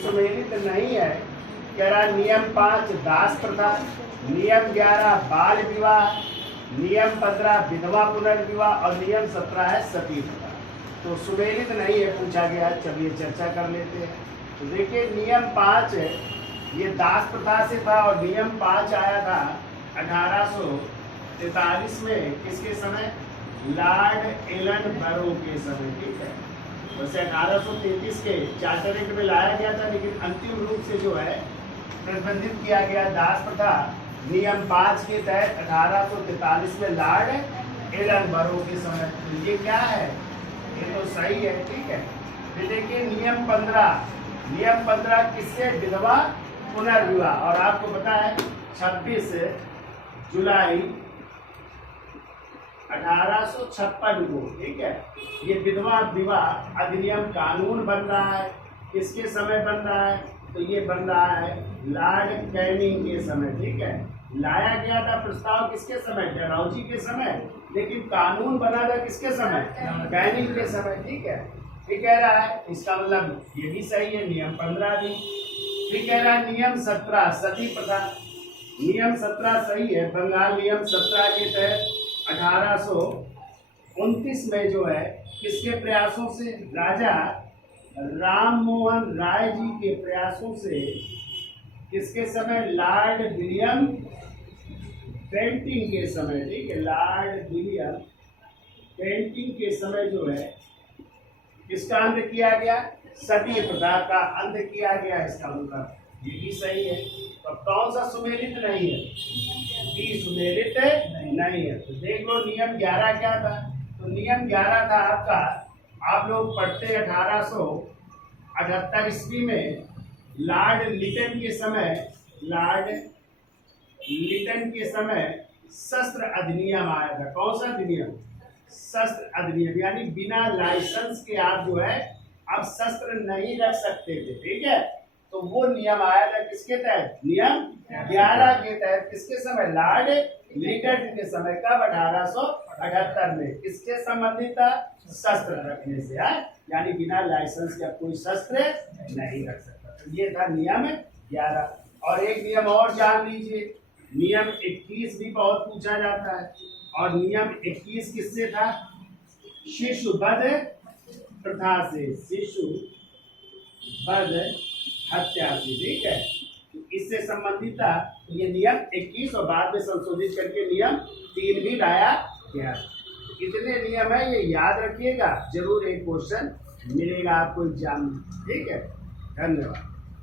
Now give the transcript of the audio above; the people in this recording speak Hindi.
सुमेलित नहीं है। कह रहा नियम 5 दास प्रथा, नियम 11 बाल विवाह, नियम 15 विधवा पुनर्विवाह और नियम 17 है सती प्रथा। तो सुमेलित नहीं है पूछा गया। चलिए चर्चा कर लेते हैं। तो देखिए नियम 5 ये दास प्रथा से था और नियम 5 आया था 1843 में। किसके समय? लॉर्ड एलन बैरो के समय। ठीक है, वैसे 1833 के चार्टर एक्ट में लाया गया था, लेकिन अंतिम रूप से जो है प्रतिबंधित किया गया दास प्रथा नियम 5 के तहत 1843 में लॉर्ड एलन बैरो के समय। तो ये क्या है? ये तो सही है। ठीक है, फिर देखिए नियम 15, नियम 15 किससे? विधवा पुनर्विवाह। और आपको पता है 26 जुलाई 1856 को, ठीक है, ये विधवा विवाह अधिनियम कानून बन रहा है। किसके समय बन रहा है? तो ये बन रहा है लॉर्ड कैनिंग के समय। ठीक है, लाया गया था प्रस्ताव किसके समय? डलहौजी के समय, लेकिन कानून बना था किसके समय? कैनिंग के समय। ठीक है, ये कह रहा है, इसका मतलब ये भी सही है, नियम 15 भी। फिर कह रहा है नियम 17 सती प्रथा। नियम 17 सही है। बंगाल नियम 17 के तहत 1829 में जो है किसके प्रयासों से? राजा राम मोहन राय जी के प्रयासों से, किसके समय? लॉर्ड विलियम बेंटिंग के समय। ठीक है, लॉर्ड विलियम बेंटिंग के समय जो है किसका अंत किया गया? सती प्रथा का अंत किया गया। इसका मतलब ये भी सही है। तो कौन सा सुमेलित नहीं है? भी सुमेलित नहीं है। तो देख लो नियम 11 क्या था? तो नियम 11 था आपका, आप लोग पढ़ते 1878 ईस्वी में लॉर्ड लिटन के समय, लॉर्ड लिटन के समय शस्त्र अधिनियम आया था। कौन सा अधिनियम? शस्त्र अधिनियम, यानी बिना लाइसेंस के आप जो है आप शस्त्र नहीं रख सकते थे। ठीक है, तो वो नियम आया था किसके तहत? नियम 11 के तहत। किसके समय? लॉर्ड लिटन के समय। कब? 1878 में। किसके संबंधित था? शस्त्र रखने से है, यानी बिना लाइसेंस के कोई शस्त्र नहीं रख सकता। तो ये था नियम 11। और एक नियम और जान लीजिए, नियम 21 भी बहुत पूछा जाता है। और नियम 21 किससे था? शिशुवध प्रथा से, शिशुवध हत्या से। ठीक है, इससे संबंधित था ये नियम 21 और बाद में संशोधित करके नियम 3 भी लाया गया। इतने नियम है, ये याद रखिएगा, जरूर एक क्वेश्चन मिलेगा आपको एग्जाम में। ठीक है, धन्यवाद।